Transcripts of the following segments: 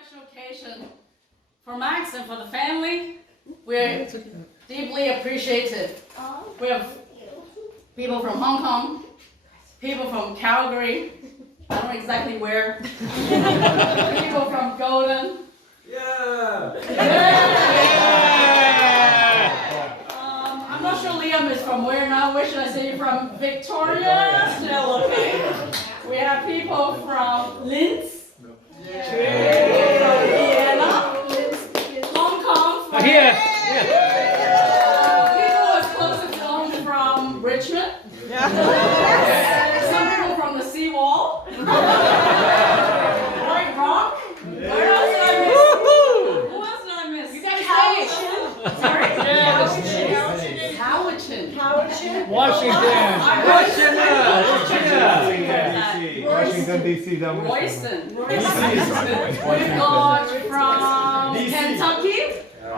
special occasion for Max and for the family. We're deeply appreciated. We have people from Hong Kong, people from Calgary, I don't know exactly where, people from Golden. Yeah! I'm not sure Liam is from where now. Where should I say? From Victoria? Still okay. We have people from Linz. From Vienna. Hong Kong. From people as close as home from Richmond. Some people from the seawall. White Rock. Where else did I miss? Who else did I miss? You guys sorry? Washington. Washington D.C. Royston. We've got from Kentucky.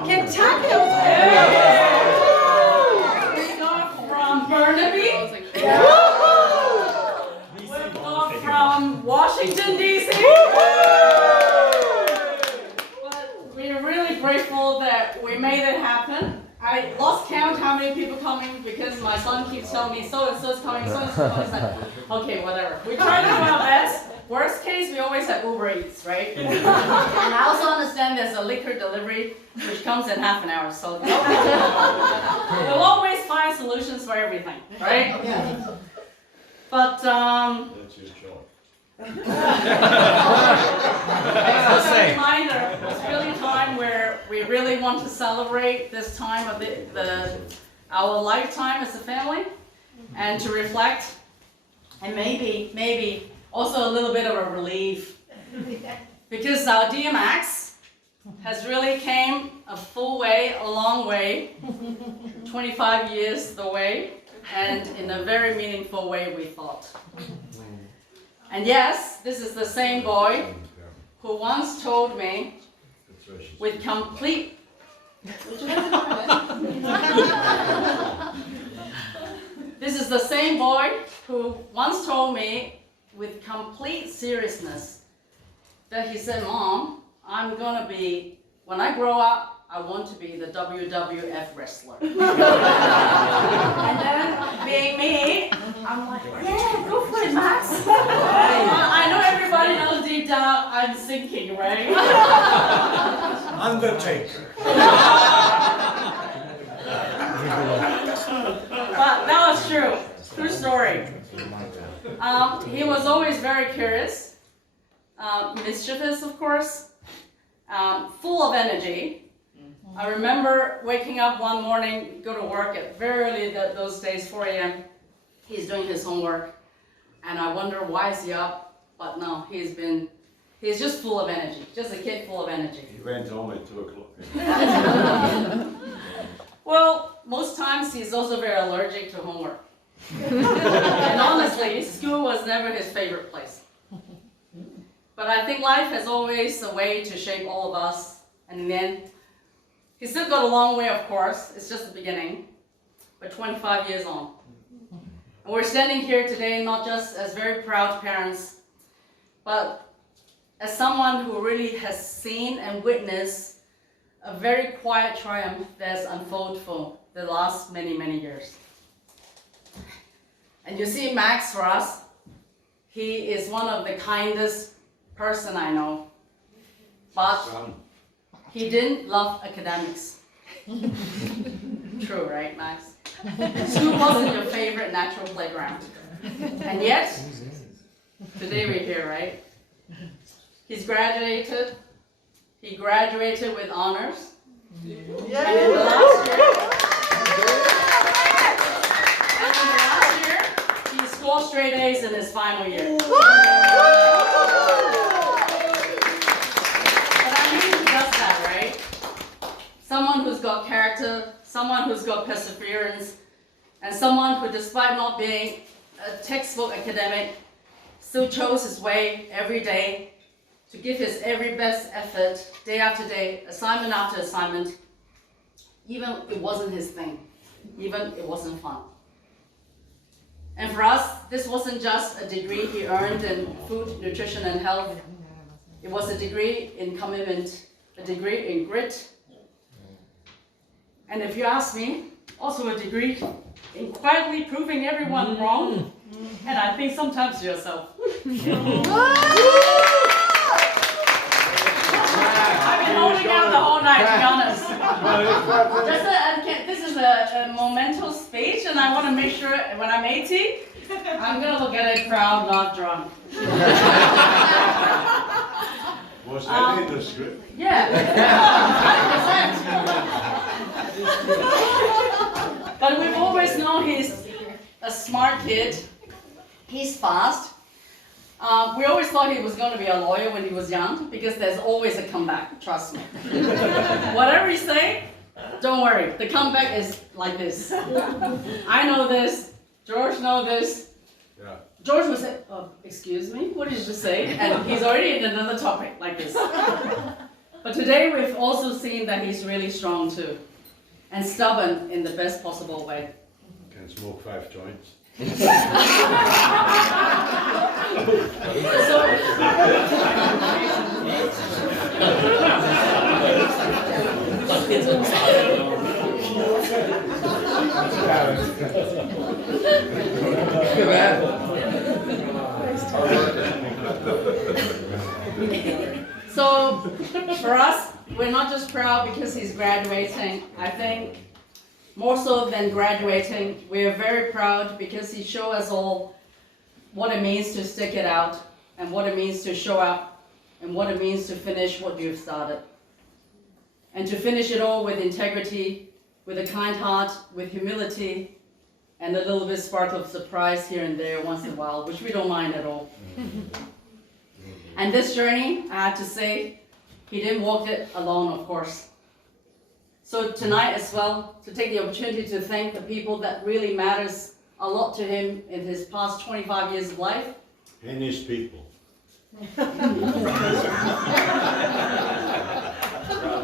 Kentucky. We got from Burnaby. We've got from Washington D.C. But we're really grateful that we made it happen. I lost count how many people coming because my son keeps telling me so and so is coming, so and so is coming. Okay, whatever. We try to do our best. Worst case, we always have Uber Eats, right? And I also understand there's a liquor delivery which comes in half an hour, so we'll always find solutions for everything, right? Yeah. But That's your job. It's a reminder, it's really time where we really want to celebrate this time of our lifetime as a family and to reflect and maybe also a little bit of a relief because our dear Max has really came a full way, a long way, 25 years the way, and in a very meaningful way we thought. And yes, this is the same boy who once told me with complete this is the same boy who once told me with complete seriousness that he said, "Mom, I'm gonna be, when I grow up, I want to be the WWF wrestler." And then, being me, I'm like, yeah, go for it, Max. I know everybody knows deep down I'm thinking, right? Undertaker. But that was true. True story. He was always very curious, mischievous, of course, full of energy. I remember waking up one morning, go to work at very early those days, 4 a.m. He's doing his homework, and I wonder why is he up? But no, he's just full of energy, just a kid full of energy. He went home at 2 o'clock. Well, most times he's also very allergic to homework. And honestly, school was never his favorite place. But I think life has always a way to shape all of us, and in the end, he's still got a long way, of course. It's just the beginning, but 25 years on. And we're standing here today not just as very proud parents, but as someone who really has seen and witnessed a very quiet triumph that's unfolded for the last many, many years. And you see Max for us, he is one of the kindest person I know, but he didn't love academics. True, right, Max? School wasn't your favorite natural playground. And yet, today we're here, right? He graduated with honors. And in the last year, he scored straight A's in his final year. But I mean, he does that, right? Someone who's got character, someone who's got perseverance, and someone who, despite not being a textbook academic, still chose his way every day to give his every best effort, day after day, assignment after assignment, even it wasn't his thing, even it wasn't fun. And for us, this wasn't just a degree he earned in food, nutrition, and health. It was a degree in commitment, a degree in grit. And if you ask me, also a degree in quietly proving everyone wrong. And I think sometimes to yourself. I've been holding out the whole night, to be honest. This is a momentous speech, and I want to make sure when I'm 80, I'm going to look at it proud, not drunk. Was that in the script? Yeah, 100%. But we've always known he's a smart kid. He's fast. We always thought he was going to be a lawyer when he was young, because there's always a comeback, trust me. Whatever you say, don't worry, the comeback is like this. I know this, George knows this. Yeah. George would say, oh, excuse me, what did you just say? And he's already in another topic, like this. But today we've also seen that he's really strong too, and stubborn in the best possible way. Can smoke 5 joints. So for us, we're not just proud because he's graduating. I think more so than graduating, we are very proud because he showed us all what it means to stick it out, and what it means to show up, and what it means to finish what you've started. And to finish it all with integrity, with a kind heart, with humility, and a little bit spark of surprise here and there once in a while, which we don't mind at all. And this journey, I have to say, he didn't walk it alone, of course. So tonight as well, to take the opportunity to thank the people that really matters a lot to him in his past 25 years of life. And his people.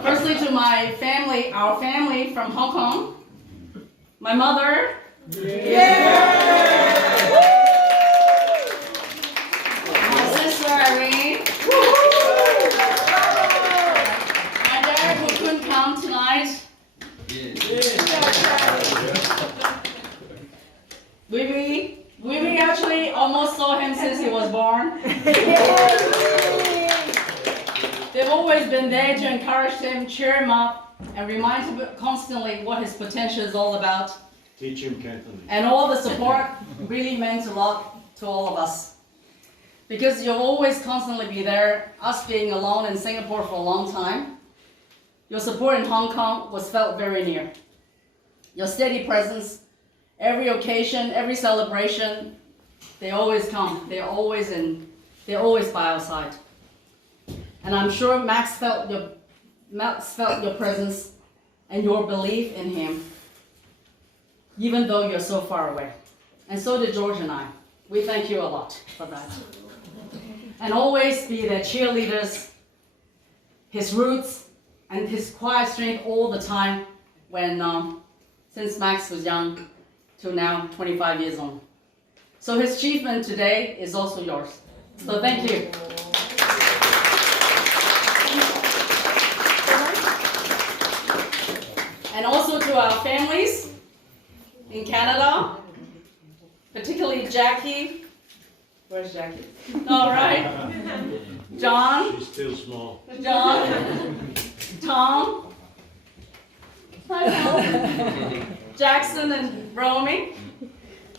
Firstly to my family, our family from Hong Kong. My mother. My sister Irene. My dad who couldn't come tonight. We actually almost saw him since he was born. They've always been there to encourage him, cheer him up, and remind him constantly what his potential is all about. Teach him Cantonese. And all the support really meant a lot to all of us. Because you'll always constantly be there, us being alone in Singapore for a long time. Your support in Hong Kong was felt very near. Your steady presence, every occasion, every celebration, they always come. They're always by our side. And I'm sure Mexz felt your presence and your belief in him, even though you're so far away. And so did George and I. We thank you a lot for that. And always be their cheerleaders, his roots, and his quiet strength all the time when, since Mexz was young to now 25 years old. So his achievement today is also yours. So thank you. And also to our families in Canada, particularly Jackie. Where's Jackie? All right. John. She's still small. John. Tom. Hi, Tom. Jackson and Romy.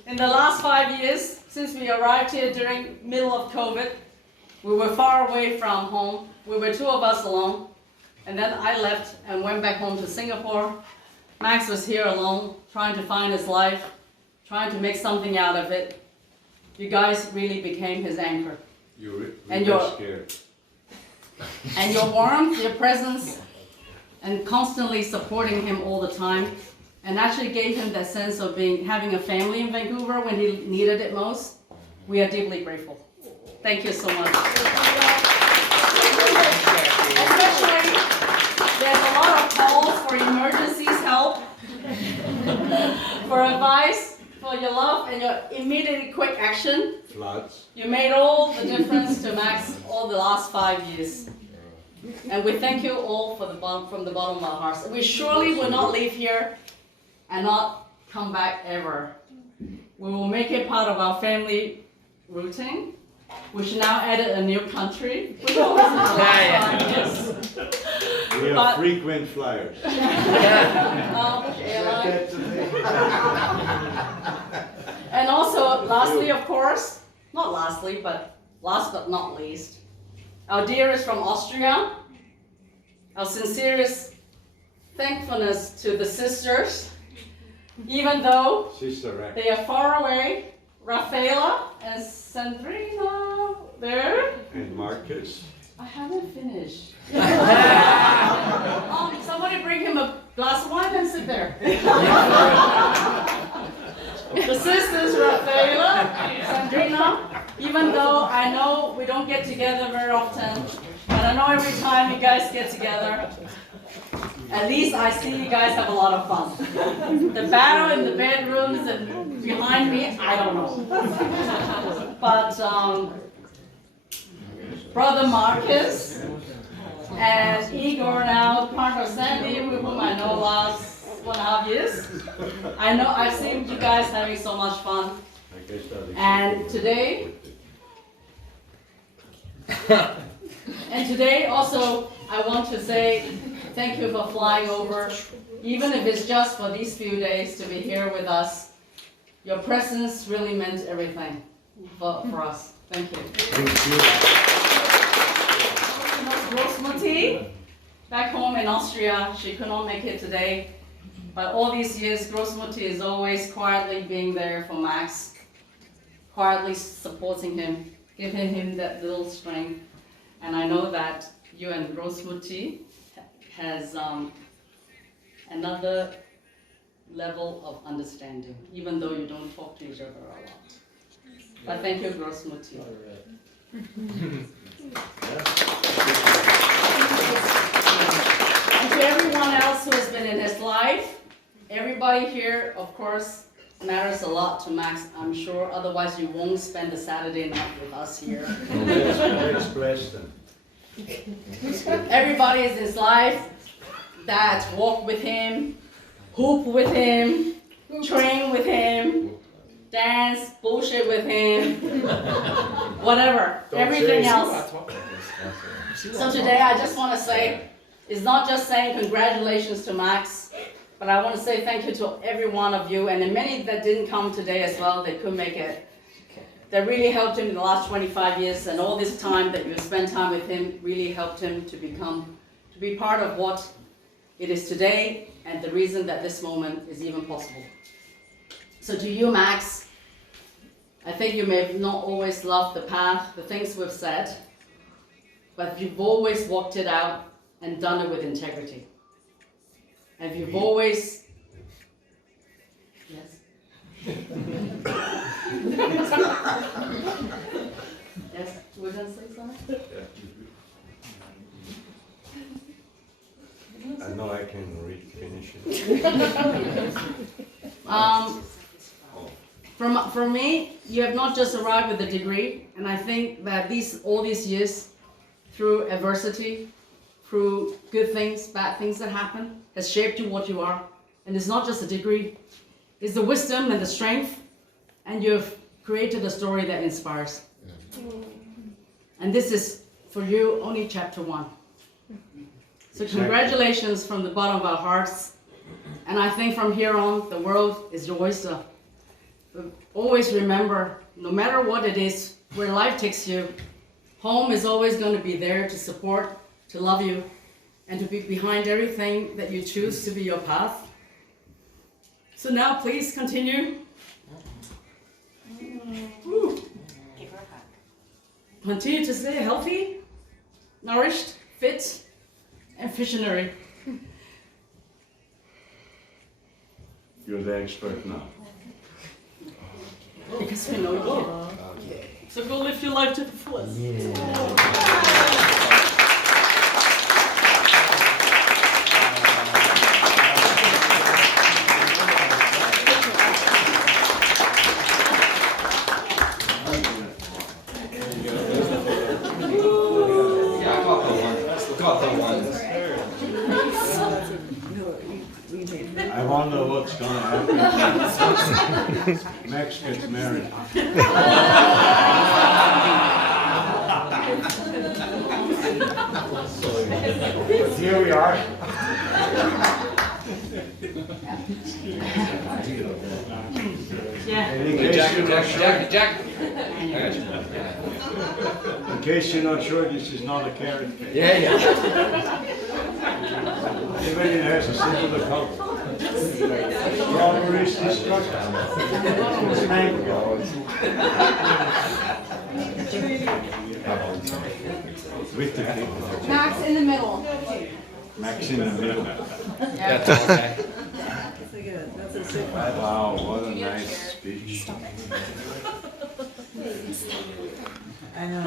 In the last 5 years, since we arrived here during middle of COVID, we were far away from home. We were 2 of us alone. And then I left and went back home to Singapore. Mexz was here alone, trying to find his life, trying to make something out of it. You guys really became his anchor. You And were your- scared. And your warmth, your presence, and constantly supporting him all the time, and actually gave him that sense of having a family in Vancouver when he needed it most. We are deeply grateful. Thank you so much. Especially, there's a lot of calls for emergencies help, for advice, for for your love and your immediate quick action. Floods. You made all the difference to Max all the last 5 years. And we thank you all from the bottom of our hearts. We surely will not leave here and not come back ever. We will make it part of our family routine. We should now add a new country. We always in the last 5 years. We are But- frequent flyers. Which airline? And also, lastly, of course, not lastly, but last but not least, our dearest from Austria, our sincerest thankfulness to the sisters, even though Sister Act. they are far away, Rafaela and Sandrina, there. And Marcus. I haven't finished. Somebody bring him a glass of wine and sit there. The sisters, Rafaela, Sandrina, even though I know we don't get together very often, but I know every time you guys get together, at least I see you guys have a lot of fun. The battle in the bedrooms and behind me, I don't know. But Brother Marcus and Igor now, partner Sandy, with whom I know last 1.5 years. I know I've seen you guys having so much fun. I guess that is And today, also I want to say thank you for flying over, even if it's just for these few days to be here with us. Your presence really meant everything for us. Thank you. Thank you. Großmutti, back home in Austria, she could not make it today, but all these years, Großmutti is always quietly being there for Max, quietly supporting him, giving him that little strength. And I know that you and Großmutti has another level of understanding, even though you don't talk to each other a lot. But thank you, Großmutti. And to everyone else who has been in his life, everybody here, of course, matters a lot to Max, I'm sure. Otherwise, you won't spend the Saturday night with us here. Let's bless them. Everybody is in his life that walk with him, hoop with him, train with him, dance, bullshit with him, whatever, everything else. So today I just want to say, it's not just saying congratulations to Max, but I want to say thank you to every one of you, and the many that didn't come today as well, they couldn't make it. That really helped him in the last 25 years, and all this time that you spent time with him really helped him to be part of what it is today, and the reason that this moment is even possible. So to you, Max, I think you may have not always loved the path, the things we've said, but you've always walked it out and done it with integrity. And you've always, yes? Yes, we're gonna say something? I know I can finish it. For me, you have not just arrived with a degree, and I think that all these years, through adversity, through good things, bad things that happen, has shaped you what you are. And it's not just a degree, it's the wisdom and the strength, and you've created a story that inspires. And this is, for you, only chapter 1. So congratulations from the bottom of our hearts. And I think from here on, the world is your oyster. But always remember, no matter what it is, where life takes you, home is always going to be there to support, to love you, and to be behind everything that you choose to be your path. So now please continue. Woo. Continue to stay healthy, nourished, fit, and visionary. You're the expert now. Because we know you can. So go live your life to the fullest. I wonder what's gonna happen. Mexz gets married. But here we are. Yeah. And in case you're not sure, this is not a carrot cake. Yeah. Even it has a similar color. Strawberries, disgusting. It's mango. With the cake. Max in the middle. Mexz in the middle. That's okay. Wow, what a nice speech. I know.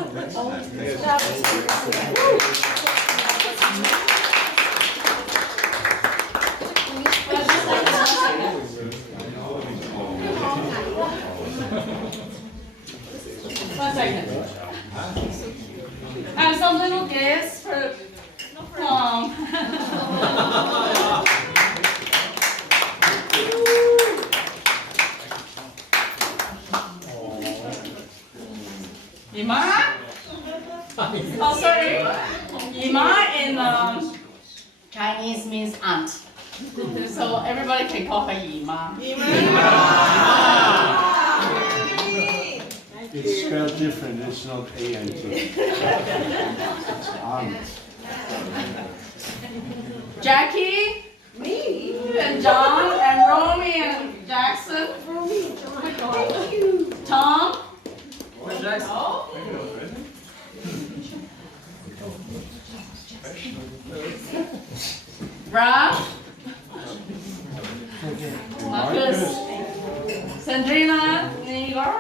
One second. And some little gifts for Tom. Yima? Oh, sorry. Yima in Chinese means aunt. So everybody can call her Yima. It's spelled different, it's not A-N-T. It's aunt. Jackie? Me? And John and Romy and Jackson. Thank you. Tom? Oh. Grad? Marcus? Sandrina? Igor?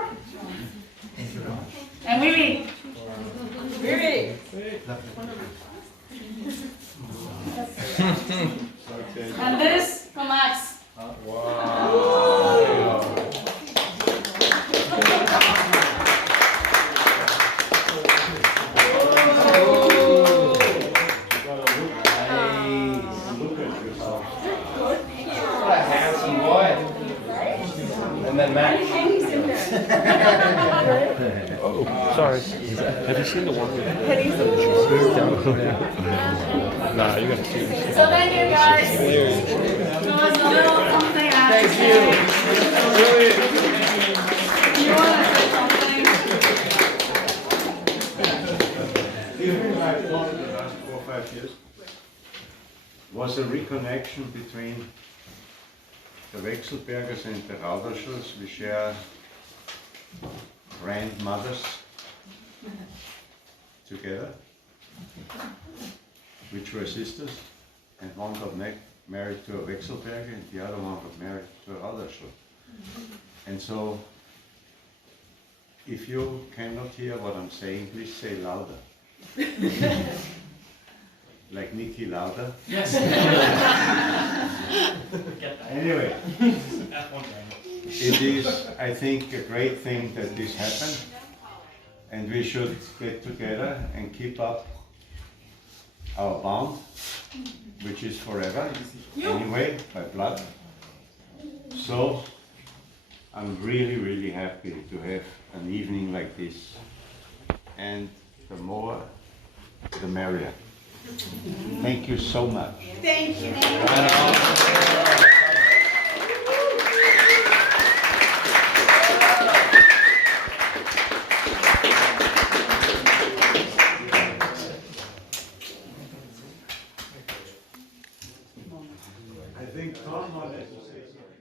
And Vivi? Vivi? And this for Max. What a handsome boy. And then Max. Oh, sorry. Have you seen the one with Nah, you gotta see this. So thank you guys. It was a little something I had to say. You want to say something? The thing I've thought in the last 4 or 5 years was a reconnection between the Wechselbergers and the Rauderschels. We share grandmothers together, which were sisters, and one got married to a Wechselberger and the other one got married to a Rauderschel. And so, if you cannot hear what I'm saying, please say louder. Like Nikki Lauda. Yes. Anyway, it is, I think, a great thing that this happened, and we should get together and keep up our bond, which is forever, anyway, by blood. So, I'm really, really happy to have an evening like this, and the more, the merrier. Thank you so much. Thank you. I think Tom wanted to say something.